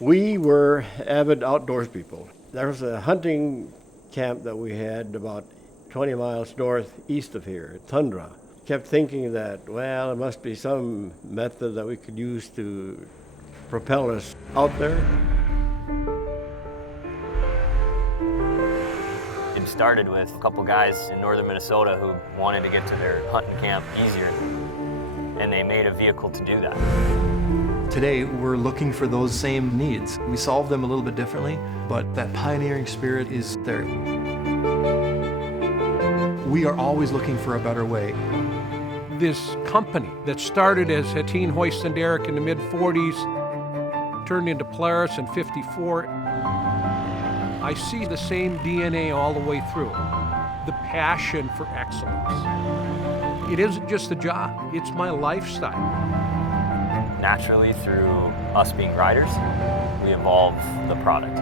We were avid outdoors people. There was a hunting camp that we had about 20 miles northeast of here, Tundra. Kept thinking that, well, there must be some method that we could use to propel us out there. It started with a couple guys in northern Minnesota who wanted to get to their hunting camp easier, and they made a vehicle to do that. Today, we're looking for those same needs. We solve them a little bit differently, but that pioneering spirit is there. We are always looking for a better way. This company that started as Hetteen Hoist and Derrick in the mid-40s turned into Polaris in '54. I see the same DNA all the way through, the passion for excellence. It isn't just a job, it's my lifestyle. Naturally, through us being riders, we evolve the product.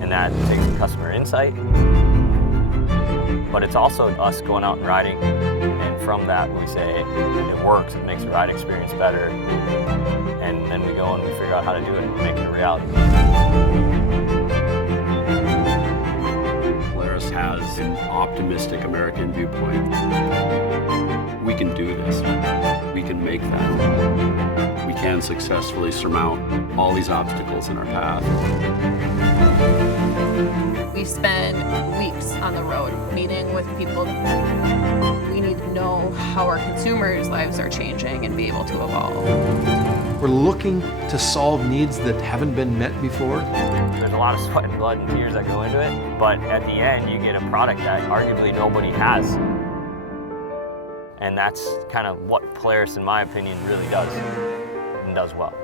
And that takes the customer insight, but it's also us going out and riding, and from that we say, it works, it makes the ride experience better, and then we go and we figure out how to do it and make it a reality. Polaris has an optimistic American viewpoint. We can do this. We can make that. We can successfully surmount all these obstacles in our path. We spend weeks on the road meeting with people. We need to know how our consumers' lives are changing and be able to evolve. We're looking to solve needs that haven't been met before. There's a lot of sweat and blood and tears that go into it, but at the end you get a product that arguably nobody has. And that's kind of what Polaris, in my opinion, really does, and does well.